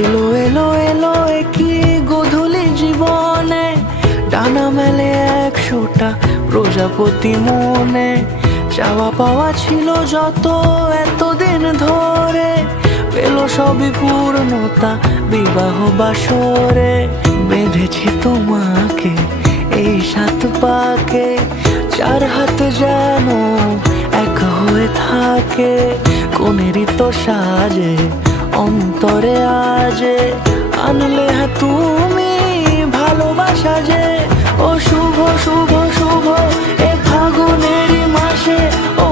এলো এলো এলো কি গোধূলি জীবনে, ডানা মেলে 100টা প্রজাপতি মনে। চাওয়া পাওয়া ছিল যত এতদিন ধরে, পেল সবই পূর্ণতা বিবাহ বাসরে। বেঁধেছি তোমাকে এই 7 পাকে, 4 হাত যেন এক হয়ে থাকে। কোনেরই তো সাজে অন্তরে আজে, আনলে তুমি ভালোবাসা যে। ও শুভ শুভ শুভ এ ফাগুনেরই মাসে, ও